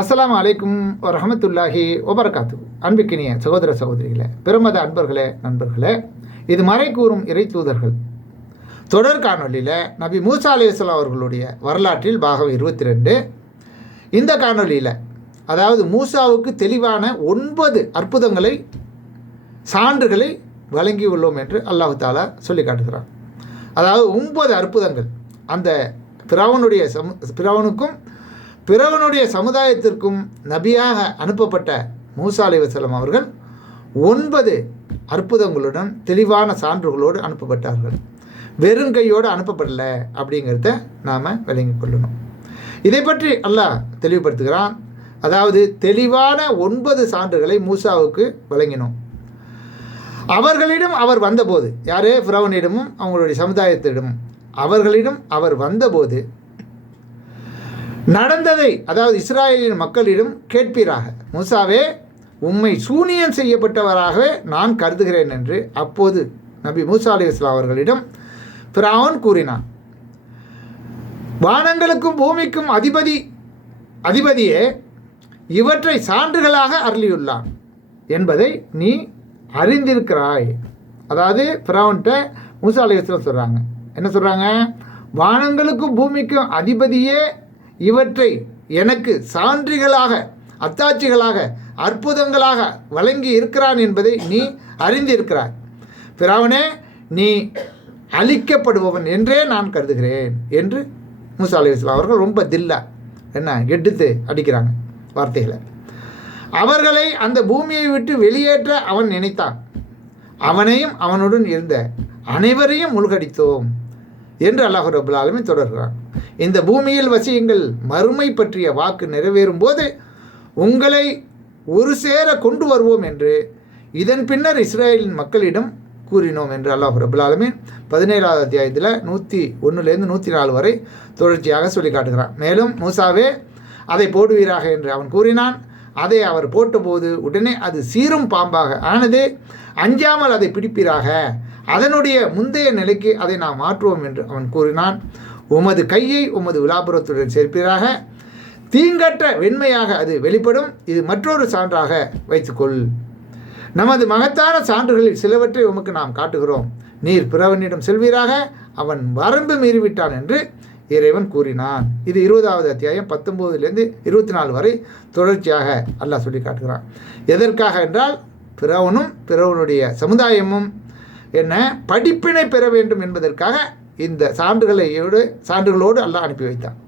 அஸ்லாம் அலைக்கும் ரஹமத்துல்லாஹி வபரகாத்து. அன்பிக்கினிய சகோதர சகோதரிகளே பிரமத அன்பர்களே நண்பர்களே இது மறை கூறும் இறை தூதர்கள். தொடர் காணொலியில் நபி மூசா அலையாம் அவர்களுடைய வரலாற்றில் பாகம் இருபத்தி ரெண்டு இந்த காணொலியில் அதாவது மூசாவுக்கு தெளிவான ஒன்பது அற்புதங்களை சான்றுகளை வழங்கியுள்ளோம் என்று அல்லாஹு தாலா சொல்லி காட்டுகிறார் அதாவது ஒன்பது அற்புதங்கள். அந்த பிராவனுடைய சமு பிராவனுக்கும் பிறவனுடைய சமுதாயத்திற்கும் நபியாக அனுப்பப்பட்ட மூசா அலைவசலம் அவர்கள் ஒன்பது அற்புதங்களுடன் தெளிவான சான்றுகளோடு அனுப்பப்பட்டார்கள். வெறும் கையோடு அனுப்பப்படலை அப்படிங்கிறத நாம் விளங்கிக் கொள்ளணும். இதை பற்றி அல்லாஹ் தெளிவுபடுத்துகிறான். அதாவது தெளிவான ஒன்பது சான்றுகளை மூசாவுக்கு வழங்கினோம். அவர்களிடம் அவர் வந்தபோது யாரே? ஃபிரவனிடமும் அவங்களுடைய சமுதாயத்திடமும் அவர்களிடம் அவர் வந்தபோது நடந்ததை அதாவது இஸ்ராயலின் மக்களிடம் கேட்பீராக. மூசாவே உம்மை சூனியம் செய்யப்பட்டவராகவே நான் கருதுகிறேன் என்று அப்போது நபி மூசா அலி இஸ்லாம் அவர்களிடம் பிராவன் கூறினான். வானங்களுக்கும் பூமிக்கும் அதிபதி அதிபதியே இவற்றை சான்றுகளாக அருளியுள்ளான் என்பதை நீ அறிந்திருக்கிறாய். அதாவது பிராவன்கிட்ட மூசா அலி இஸ்லாம் சொல்கிறாங்க என்ன சொல்கிறாங்க வானங்களுக்கும் பூமிக்கும் அதிபதியே இவற்றை எனக்கு சான்றிகளாக அத்தாட்சிகளாக அற்புதங்களாக வழங்கி இருக்கிறான் என்பதை நீ அறிந்திருக்கிறாய். பிராவனே நீ அழிக்கப்படுபவன் என்றே நான் கருதுகிறேன் என்று மூசா அலி இஸ்லாம் அவர்கள் ரொம்ப தில்லா என்ன எடுத்து அடிக்கிறாங்க வார்த்தைகளை. அவர்களை அந்த பூமியை விட்டு வெளியேற்ற அவன் நினைத்தான். அவனையும் அவனுடன் இருந்த அனைவரையும் முழுகடித்தோம் என்று அல்லாஹு ரபுல் தொடர்கிறான். இந்த பூமியில் வசியுங்கள். மறுமை பற்றிய வாக்கு நிறைவேறும் போது உங்களை ஒரு சேர கொண்டு வருவோம் என்று இதன் பின்னர் இஸ்ரேலின் மக்களிடம் கூறினோம் என்று அல்லாஹ் ரபுல் பதினேழாவது அத்தியாயத்தில் நூற்றி ஒன்றுலேருந்து நூற்றி நாலு வரை தொடர்ச்சியாக சொல்லி காட்டுகிறான் மேலும் மூசாவே அதை போடுவீராக என்று அவன் கூறினான். அதை அவர் போட்டபோது உடனே அது சீரும் பாம்பாக ஆனது அஞ்சாமல் அதை பிடிப்பீராக. அதனுடைய முந்தைய நிலைக்கு அதை நாம் மாற்றுவோம் என்று அவன் கூறினான். உமது கையை உமது விலாபுரத்துடன் சேர்ப்பீராக. தீங்கற்ற வெண்மையாக அது வெளிப்படும். இது மற்றொரு சான்றாக வைத்துக்கொள். நமது மகத்தான சான்றுகளில் சிலவற்றை உமக்கு நாம் காட்டுகிறோம். நீர் பிறவனிடம் செல்வீராக. அவன் வரம்பு மீறிவிட்டான் என்று இறைவன் கூறினான். இது இருபதாவது அத்தியாயம் பத்தொம்போதுலேருந்து இருபத்தி நாலு வரை தொடர்ச்சியாக அல்லாஹ் சொல்லி காட்டுகிறான். எதற்காக என்றால் பிறவனும் பிறவனுடைய சமுதாயமும் என்ன படிப்பினை பெற வேண்டும் என்பதற்காக இந்த சான்றுகளையோடு சான்றுகளோடு அல்லாஹ் அனுப்பி வைத்தான்.